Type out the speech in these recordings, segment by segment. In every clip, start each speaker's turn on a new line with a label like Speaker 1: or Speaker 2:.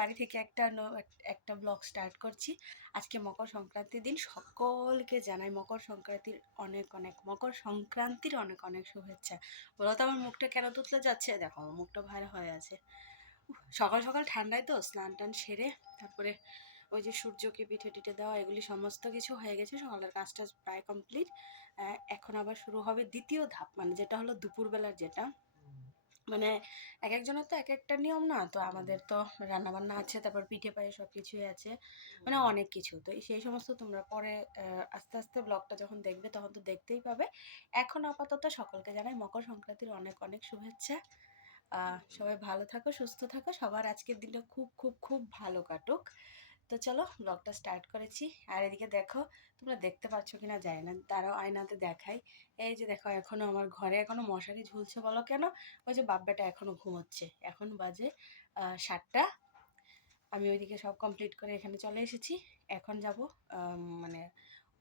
Speaker 1: বাড়ি থেকে একটা একটা ব্লগ স্টার্ট করছি। আজকে মকর সংক্রান্তির দিন। সকলকে জানাই মকর সংক্রান্তির অনেক অনেক, মকর সংক্রান্তির অনেক অনেক শুভেচ্ছা। বলো তো, আমার মুখটা কেন তুতলে যাচ্ছে? দেখো, আমার মুখটা ভালো হয়ে আছে। সকাল সকাল ঠান্ডায় তো, স্নান টান সেরে তারপরে ওই যে সূর্যকে পিঠে টিঠে দেওয়া, এগুলি সমস্ত কিছু হয়ে গেছে। সকালের কাজটা প্রায় কমপ্লিট এখন আবার শুরু হবে দ্বিতীয় ধাপ মানে যেটা হলো দুপুরবেলার যেটা। মানে এক একজনের তো এক একটা নিয়ম না তো আমাদের তো রান্না বান্না আছে তারপর পিঠে পায়ে সব কিছুই আছে মানে অনেক কিছু। তো সেই সমস্ত তোমরা পরে আস্তে আস্তে ব্লগটা যখন দেখবে তখন তো দেখতেই পাবে। এখন আপাতত সকলকে জানাই মকর সংক্রান্তির অনেক অনেক শুভেচ্ছা। সবাই ভালো থাকো সুস্থ থাকো। সবার আজকের দিনটা খুব খুব খুব ভালো কাটুক। তো চলো ব্লগটা স্টার্ট করেছি। আর এদিকে দেখো, তোমরা দেখতে পাচ্ছ কি না যায় না, তারাও আয়নাতে দেখাই এই যে দেখো, এখনও আমার ঘরে এখনও মশারি ঝুলছে বলো কেন? ওই যে বাব্বাটা এখনও ঘুমোচ্ছে। এখন বাজে সাতটা। আমি ওইদিকে সব কমপ্লিট করে এখানে চলে এসেছি। এখন যাব মানে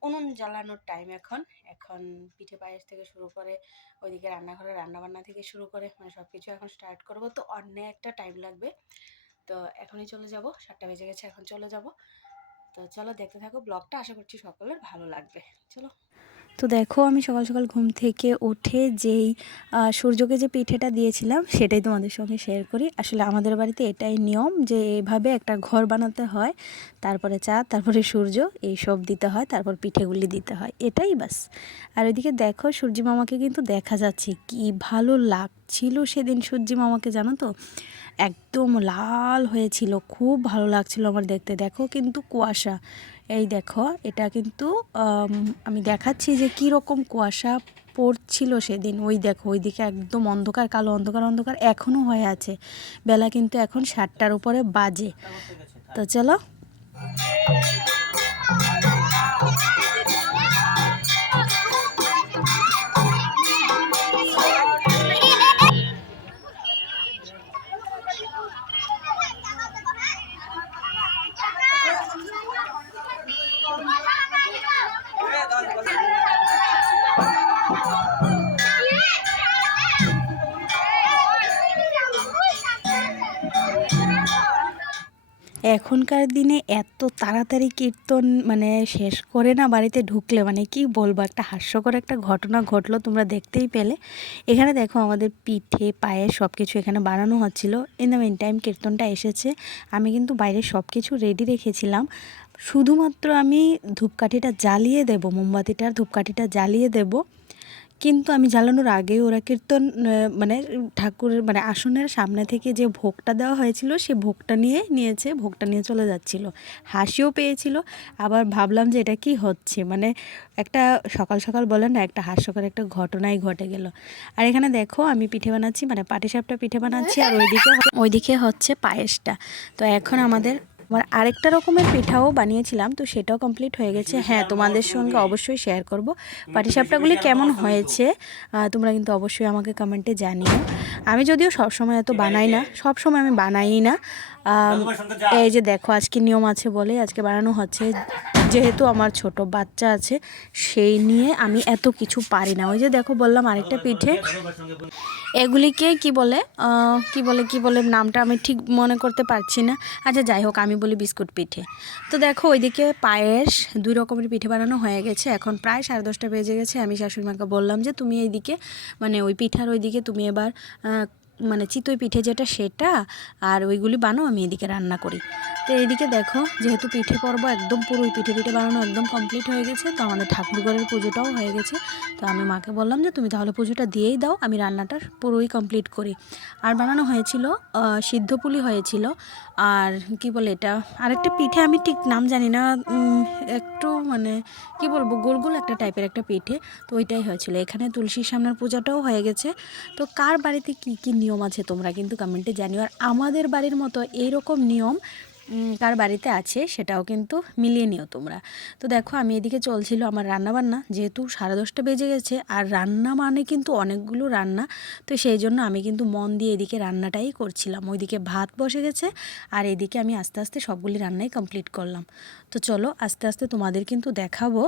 Speaker 1: উনুন জ্বালানোর টাইম এখন। এখন পিঠে পায়েস থেকে শুরু করে ওইদিকে রান্নাঘরে রান্নাবান্না থেকে শুরু করে মানে সব কিছু এখন স্টার্ট করব। তো অনেক একটা টাইম লাগবে। তো এখনই চলে যাব। সাতটা বেজে গেছে, এখন চলে যাব। তো চলো দেখতে থাকো ব্লগটা, আশা করছি সকলের ভালো লাগবে। চলো। তো দেখো, আমি সকাল সকাল ঘুম থেকে উঠে যেই সূর্যকে যে পিঠেটা দিয়েছিলাম, সেটাই তোমাদের সঙ্গে শেয়ার করি। আসলে আমাদের বাড়িতে এটাই নিয়ম যে এইভাবে একটা ঘর বানাতে হয়, তারপরে চাঁদ তারপরে সূর্য এই সব দিতে হয়, তারপর পিঠেগুলি দিতে হয়, এটাই বাস। আর ওইদিকে দেখো, সূর্যি মামাকে কিন্তু দেখা যাচ্ছে, কি ভালো লাগছিল সেদিন সূর্যি মামাকে, জানো তো? একদম লাল হয়েছিল, খুব ভালো লাগছিল আমার দেখতে। দেখো কিন্তু কুয়াশা। এই দেখো, এটা কিন্তু, আমি দেখাচ্ছি যে কী রকম কুয়াশা পড়ছিল সেদিন। ওই দেখো, ওইদিকে একদম অন্ধকার, কালো অন্ধকার অন্ধকার এখনও হয়ে আছে। বেলা কিন্তু এখন সাতটার উপরে বাজে। তো চলো। এখনকার দিনে এত তাড়াতাড়ি কীর্তন মানে শেষ করে না বাড়িতে ঢুকলে মানে কি বলব, একটা হাস্যকর একটা ঘটনা ঘটলো তোমরা দেখতেই পেলে। এখানে দেখো আমাদের পিঠে, পায়ে সব কিছু এখানে বানানো হচ্ছিল। ইন দ্য মেন টাইম কীর্তনটা এসেছে। আমি কিন্তু বাইরে সব কিছু রেডি রেখেছিলাম। শুধুমাত্র আমি ধূপকাঠিটা জ্বালিয়ে দেব মোমবাতিটা আর ধূপকাঠিটা জ্বালিয়ে দেব। কিন্তু আমি জ্বালানোর আগে ওরা কীর্তন মানে ঠাকুরের মানে আসনের সামনে থেকে যে ভোগটা দেওয়া হয়েছিল, সে ভোগটা নিয়ে নিয়েছে, ভোগটা নিয়ে চলে যাচ্ছিল। হাসিও পেয়েছিল। আবার ভাবলাম যে এটা কি হচ্ছে? মানে একটা সকাল সকাল বলে না, একটা হাস্যকর একটা ঘটনাই ঘটে গেল। আর এখানে দেখো, আমি পিঠে বানাচ্ছি মানে পাটিসাপটা পিঠে বানাচ্ছি, আর ওইদিকে ওইদিকে হচ্ছে পায়েসটা। তো এখন আমাদের আবার আরেকটা রকমের পিঠাও বানিয়েছিলাম তো সেটাও কমপ্লিট হয়ে গেছে। হ্যাঁ তোমাদের সঙ্গে অবশ্যই শেয়ার করব। পাটিসাপটাগুলি কেমন হয়েছে তোমরা কিন্তু অবশ্যই আমাকে কমেন্টে জানিও। আমি যদিও সবসময় এত বানাই না সব সময় আমি বানাই না। এই যে দেখো আজকে নিয়ম আছে বলে আজকে বানানো হচ্ছে। যেহেতু আমার ছোট বাচ্চা আছে সেই নিয়ে আমি এত কিছু পারি না। ওই যে দেখো বললাম আরেকটা পিঠে। এগুলিকে কি বলে কি বলে কি বলে নামটা আমি ঠিক মনে করতে পারছি না। আচ্ছা যাই হোক আমি বলি বিস্কুট পিঠে। তো দেখো ওইদিকে পায়েস দুই রকমের পিঠে বানানো হয়ে গেছে। এখন প্রায় সাড়ে দশটা বেজে গেছে। আমি শাশুড়ি মাকে বললাম যে তুমি এইদিকে মানে ওই পিঠার ওইদিকে তুমি এবার মানে চিতই পিঠে যেটা সেটা আর ওইগুলি বানাও, আমি এদিকে রান্না করি। তো এইদিকে দেখো, যেহেতু পিঠে পর্ব একদম পুরো পিঠে পিঠে বানানো একদম কমপ্লিট হয়ে গেছে, তো আমাদের ঠাকুরঘরের পুজোটাও হয়ে গেছে। তো আমি মাকে বললাম যে, তুমি তাহলে পুজোটা দিয়েই দাও, আমি রান্নাটা পুরোই কমপ্লিট করি। আর বানানো হয়েছিল সিদ্ধ পুলি হয়েছিল, আর কি বলে এটা, আরেকটা পিঠে আমি ঠিক নাম জানি না একটু মানে কি বলব, গোল গোল একটা টাইপের একটা পিঠে, তো ওইটাই হয়েছিল। এখানে তুলসীর সামনের পূজাটাও হয়ে গেছে। তো কার বাড়িতে কি কি নিয়ম আছে তোমরা কিন্তু কমেন্টে জানিও। আর আমাদের বাড়ির মতো এইরকম নিয়ম কার বাড়িতে আছে সেটাও কিন্তু মিলিয়ে নিও তোমরা। তো দেখো, আমি এদিকে চলছিল আমার রান্না বান্না যেহেতু সাড়ে দশটা বেজে গেছে, আর রান্না মানে কিন্তু অনেকগুলো রান্না, তো সেই জন্য আমি কিন্তু মন দিয়ে এদিকে রান্নাটাই করছিলাম। ওইদিকে ভাত বসে গেছে, আর এদিকে আমি আস্তে আস্তে সবগুলি রান্নাই কমপ্লিট করলাম। তো চলো, আস্তে আস্তে তোমাদের কিন্তু দেখাবো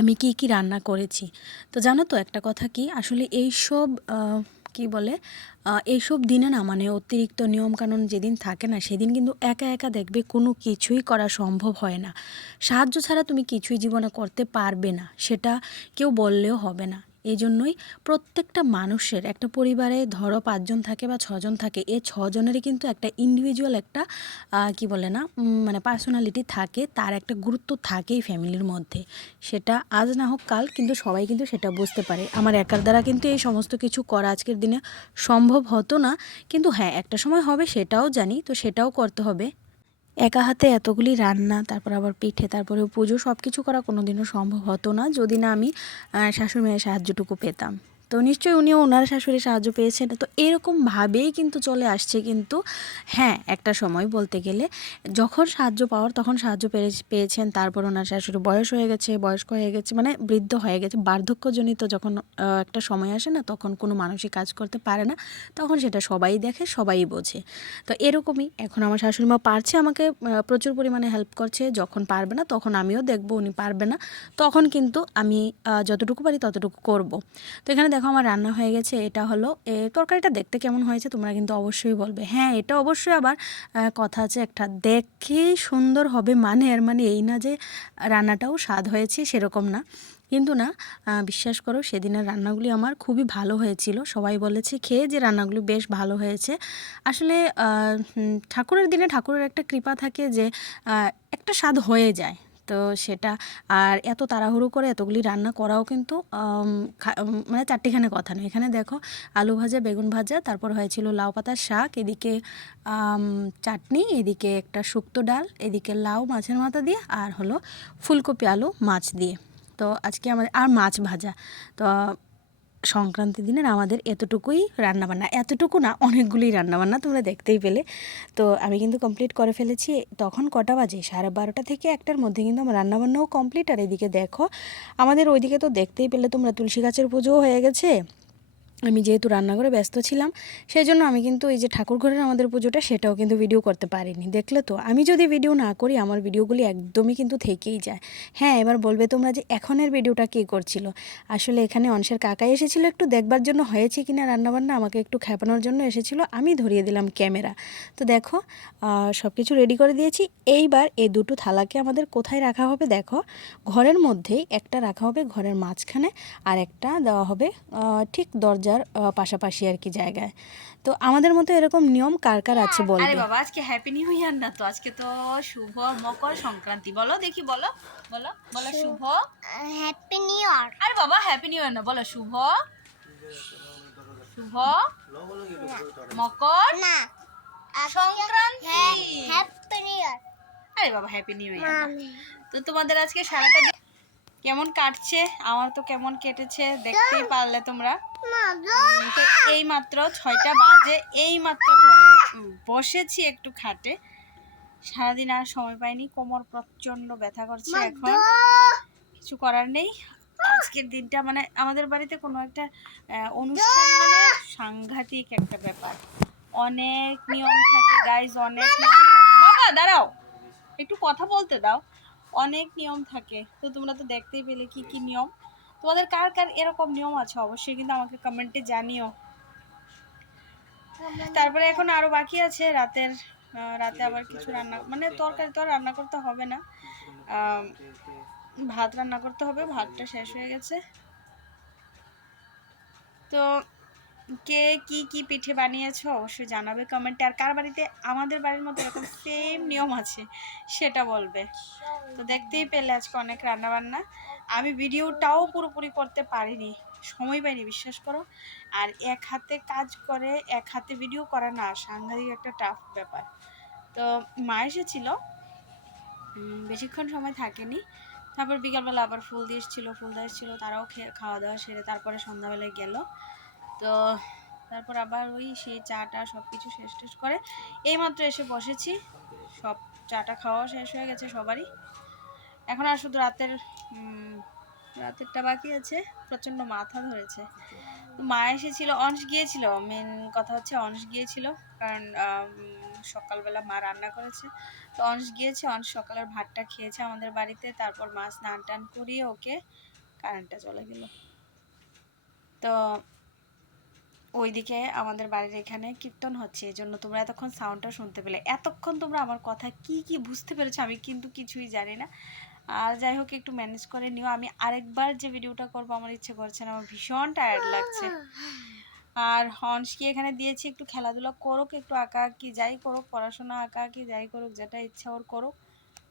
Speaker 1: আমি কি কি রান্না করেছি। তো জানো তো একটা কথা কি, আসলে এই সব কি বলে এইসব দিনে না মানে অতিরিক্ত নিয়মকানুন যেদিন থাকে না সেদিন কিন্তু একা একা দেখবে কোনো কিছুই করা সম্ভব হয় না। সাহায্য ছাড়া তুমি কিছুই জীবনে করতে পারবে না, সেটা কেউ বললেও হবে না। এই জন্যই প্রত্যেকটা মানুষের, একটা পরিবারে ধরো পাঁচজন থাকে বা ছজন থাকে, এ ছজনেরই কিন্তু একটা ইন্ডিভিজুয়াল একটা কি বলে না মানে পার্সোনালিটি থাকে, তার একটা গুরুত্ব থাকেই ফ্যামিলির মধ্যে। সেটা আজ না হোক কাল, কিন্তু সবাই কিন্তু সেটা বুঝতে পারে। আমার একার দ্বারা কিন্তু এই সমস্ত কিছু করা আজকের দিনে সম্ভব হতো না। কিন্তু হ্যাঁ একটা সময় হবে সেটাও জানি, তো সেটাও করতে হবে। একা হাতে এতগুলি রান্না, তারপর আবার পিঠে তারপরে পুজো সব কিছু করা কোনোদিনও সম্ভব হতো না, যদি না আমি শাশুড়ি মায়ের সাহায্যটুকু পেতাম। তো নিশ্চয়ই উনিও ওনার শাশুড়ির সাহায্য পেয়েছেন। তো এরকমভাবেই কিন্তু চলে আসছে কিন্তু হ্যাঁ একটা সময় বলতে গেলে যখন সাহায্য পাওয়ার তখন সাহায্য পেয়ে- পেয়েছেন, তারপর ওনার শাশুড়ি বয়স হয়ে গেছে, বয়স্ক হয়ে গেছে মানে বৃদ্ধ হয়ে গেছে, বার্ধক্যজনিত যখন একটা সময় আসে না, তখন কোনো মানুষই কাজ করতে পারে না, তখন সেটা সবাই দেখে, সবাই বোঝে। তো এরকমই এখন আমার শাশুড়ি মা পারছে আমাকে প্রচুর পরিমাণে হেল্প করছে, যখন পারবে না তখন আমিও দেখব, উনি পারবে না, তখন কিন্তু আমি যতটুকু পারি ততটুকু করব। তো এখানে দেখো আমার রান্না হয়ে গেছে এটা হলো এ, তরকারিটা দেখতে কেমন হয়েছে তোমরা কিন্তু অবশ্যই বলবে। হ্যাঁ এটা অবশ্যই আবার কথা আছে একটা দেখে সুন্দর হবে মানে এর মানে এই না যে রান্নাটাও স্বাদ হয়েছে সেরকম না। কিন্তু না বিশ্বাস করো সেদিনের রান্নাগুলি আমার খুবই ভালো হয়েছিল। সবাই বলেছে খেয়ে যে রান্নাগুলি বেশ ভালো হয়েছে। আসলে ঠাকুরের দিনে ঠাকুরের একটা কৃপা থাকে যে একটা স্বাদ হয়ে যায়। তো সেটা, আর এত তাড়াহুড়ো করে এতগুলি রান্না করাও কিন্তু মানে চারটিখানে কথা নয়। এখানে দেখো, আলু ভাজা, বেগুন ভাজা, তারপর হয়েছিল লাউ পাতার শাক, এদিকে চাটনি, এদিকে একটা শুক্তো ডাল, এদিকে লাউ, মাছের মাথা দিয়ে, আর হলো ফুলকপি আলু, মাছ দিয়ে। তো আজকে আমাদের, আর মাছ ভাজা। তো সংক্রান্তির দিনের আমাদের এতটুকুই রান্নাবান্না। এতটুকু না অনেকগুলি রান্নাবান্না তোমরা দেখতেই পেলে। তো আমি কিন্তু কমপ্লিট করে ফেলেছি। তখন কটা বাজে? সাড়ে বারোটা থেকে একটার মধ্যে কিন্তু আমার রান্নাবান্নাও কমপ্লিট আর এদিকে দেখো, আমাদের ওইদিকে তো দেখতেই পেলে তোমরা, তুলসী গাছের পুজোও হয়ে গেছে। আমি যেহেতু রান্নাঘরে ব্যস্ত ছিলাম সেই জন্য আমি কিন্তু এই যে ঠাকুর ঘরের আমাদের পুজোটা সেটাও কিন্তু ভিডিও করতে পারিনি। দেখলে তো, আমি যদি ভিডিও না করি, আমার ভিডিওগুলি একদমই কিন্তু থেকেই যায়। হ্যাঁ এবার বলবে তোমরা যে এখনের ভিডিওটা কে করছিল? আসলে এখানে অংশের কাকাই এসেছিল, একটু দেখবার জন্য হয়েছে কিনা রান্নাবান্না, আমাকে একটু খেপানোর জন্য এসেছিল, আমি ধরিয়ে দিলাম ক্যামেরা। তো দেখো সব কিছু রেডি করে দিয়েছি। এইবার এই দুটো থালাকে আমাদের কোথায় রাখা হবে দেখো, ঘরের মধ্যেই একটা রাখা হবে ঘরের মাঝখানে, আর একটা দেওয়া হবে ঠিক দরজার আহ, পাশাপাশি আর কি জায়গায়। তো আমাদের মতো এরকম নিয়ম কার কার আছে
Speaker 2: বলো
Speaker 1: আরে
Speaker 2: বাবা আজকে হ্যাপি নিউ ইয়ার না তো? আজকে তো শুভ মকর সংক্রান্তি। বলো দেখি বলো বলো বলো শুভ।
Speaker 3: হ্যাপি নিউ ইয়ার
Speaker 2: আরে বাবা হ্যাপি নিউ ইয়ার না বলো শুভ। শুভ মকর
Speaker 3: না
Speaker 2: সংক্রান্তি।
Speaker 3: হ্যাপি নিউ ইয়ার
Speaker 2: আরে বাবা হ্যাপি নিউ ইয়ার তো তোমাদের আজকে সারাটা কেমন কাটছে? আমার তো কেমন কেটেছে দেখতেই পারলে তোমরা। তো এই মাত্র ছয়টা বাজে এই মাত্র ঘরে বসেছি একটু খাটে। সারাদিন আর সময় পাইনি কোমর প্রচণ্ড ব্যথা করছে এখন। কিছু করার নেই। আজকের দিনটা মানে আমাদের বাড়িতে কোনো একটা অনুষ্ঠান মানে সাংঘাতিক একটা ব্যাপার। অনেক নিয়ম থাকে গাইজ অনেক নিয়ম থাকে। বাবা দাঁড়াও। একটু কথা বলতে দাও। অনেক নিয়ম থাকে। তো তোমরা তো দেখতেই পেলে কি কি নিয়ম। তোমাদের কার কার এরকম নিয়ম আছে? অবশ্যই কিন্তু আমাকে কমেন্টে জানিও। তারপরে এখন আরও বাকি আছে। রাতের রাতে আবার কিছু রান্না মানে তরকারি তো রান্না করতে হবে না। ভাত রান্না করতে হবে। ভাতটা শেষ হয়ে গেছে। তো কে কি কি পিঠে বানিয়েছো অবশ্যই জানাবে কমেন্টে আর কার বাড়িতে? আমাদের বাড়ির মতো এরকম সেম নিয়ম আছে, সেটা বলবে। তো দেখতেই পেলে আজকে অনেক রান্না বান্না আমি ভিডিওটাও পুরোপুরি করতে পারিনি, সময় পাইনি, বিশ্বাস করো। আর এক হাতে কাজ করে, এক হাতে ভিডিও করা না, সাংঘাতিক একটা টাফ ব্যাপার। তো মা এসেছিল বেশিক্ষণ সময় থাকেনি। তারপর বিকালবেলা আবার ফুল দিয়ে এসেছিল ফুল দিয়ে এসেছিল, তারাও খাওয়া দাওয়া সেরে তারপরে সন্ধ্যাবেলায় গেল। তো তারপর আবার ওই সেই চাটা সব কিছু শেষ টেষ করে এইমাত্র এসে বসেছি। সব চাটা খাওয়া শেষ হয়ে গেছে সবারই। এখন আর শুধু রাতের রাতেরটা বাকি আছে। প্রচণ্ড মাথা ধরেছে। মা এসেছিল, অংশ গিয়েছিল। মেন কথা হচ্ছে অংশ গিয়েছিল। কারণ সকালবেলা মা রান্না করেছে। তো অংশ গিয়েছে, অংশ সকালের ভাতটা খেয়েছে আমাদের বাড়িতে। তারপর মা স্নান টান করিয়ে ওকে কারেন্টটা চলে গেল। তো ওইদিকে আমাদের বাড়ির এখানে কীর্তন হচ্ছে, এই জন্য তোমরা এতক্ষণ সাউন্ডটা শুনতে পেলে। এতক্ষণ তোমরা আমার কথা কি কি বুঝতে পেরেছ আমি কিন্তু কিছুই জানি না। আর যাই হোক, একটু ম্যানেজ করে নিও। আমি আরেকবার যে ভিডিওটা করব, আমার ইচ্ছে করছে না, আমার ভীষণ টায়ার্ড লাগছে। আর হংসকে এখানে দিয়েছি একটু খেলাধুলা করুক, একটু আঁকা আঁকি যাই করুক, পড়াশোনা আঁকা আঁকি যাই করুক, যেটা ইচ্ছা ওর করুক।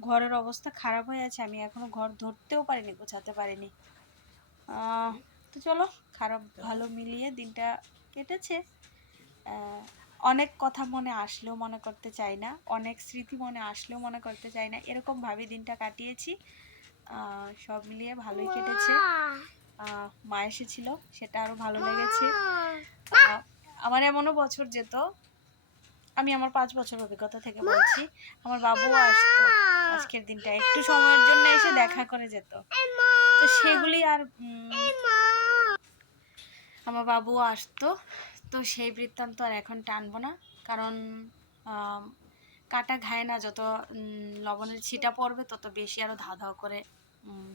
Speaker 2: ঘরের অবস্থা খারাপ হয়ে আছে, আমি এখনও ঘর ধরতেও পারিনি, গোছাতে পারিনি। তো চলো, খারাপ ভালো মিলিয়ে দিনটা কেটেছে। অনেক কথা মনে আসলেও মনে করতে চাই না, অনেক স্মৃতি মনে আসলেও মনে করতে চাই না। এরকমভাবে দিনটা কাটিয়েছি। সব মিলিয়ে ভালোই কেটেছে। মা এসেছিল, সেটা আরও ভালো লেগেছে। আমার এমনও বছর যেত, আমি আমার পাঁচ বছর অভিজ্ঞতা থেকে বলছি, আমার বাবুও আসতো। আজকের দিনটা একটু সময়ের জন্য এসে দেখা করে যেত। তো সেগুলি আর আমার বাবুও আসতো, তো সেই বৃত্তান্ত আর এখন টানবো না। কারণ কাটা ঘায় না, যত লবণের ছিটা পড়বে, তত বেশি আরও ধাও ধাও করে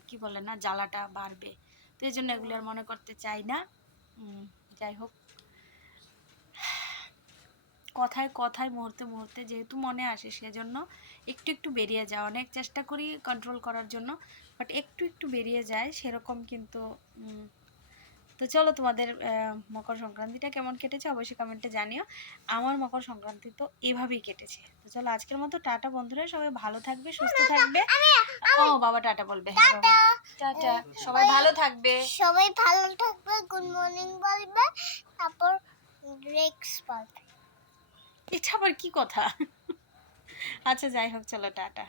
Speaker 2: কি বলে না, জ্বালাটা বাড়বে। তো এই জন্য এগুলো আর মনে করতে চাই না। যাই হোক। কথায় কথায়, মুহূর্তে মুহূর্তে যেহেতু মনে আসে, সেজন্য একটু একটু বেরিয়ে যায়। অনেক চেষ্টা করি কন্ট্রোল করার জন্য বাট একটু একটু বেরিয়ে যায়, সেরকম কিন্তু তো চলো তোমাদের মকর সংক্রান্তিটা কেমন কেটেছে অবশ্যই কমেন্টে জানিও। আমার মকর সংক্রান্তি তো এভাবেই কেটেছে। তো চলো আজকের মতো টাটা বন্ধুরা সবাই ভালো থাকবে সুস্থ থাকবে। ও বাবা টাটা বলবে। হ্যাঁ টাটা। সবাই ভালো থাকবে।
Speaker 3: সবাই ভালো থাকবে গুড মর্নিং বলবে তারপর রেক্স বলবে
Speaker 2: এটা আবার কি কথা? আচ্ছা যাই হোক চলো টাটা।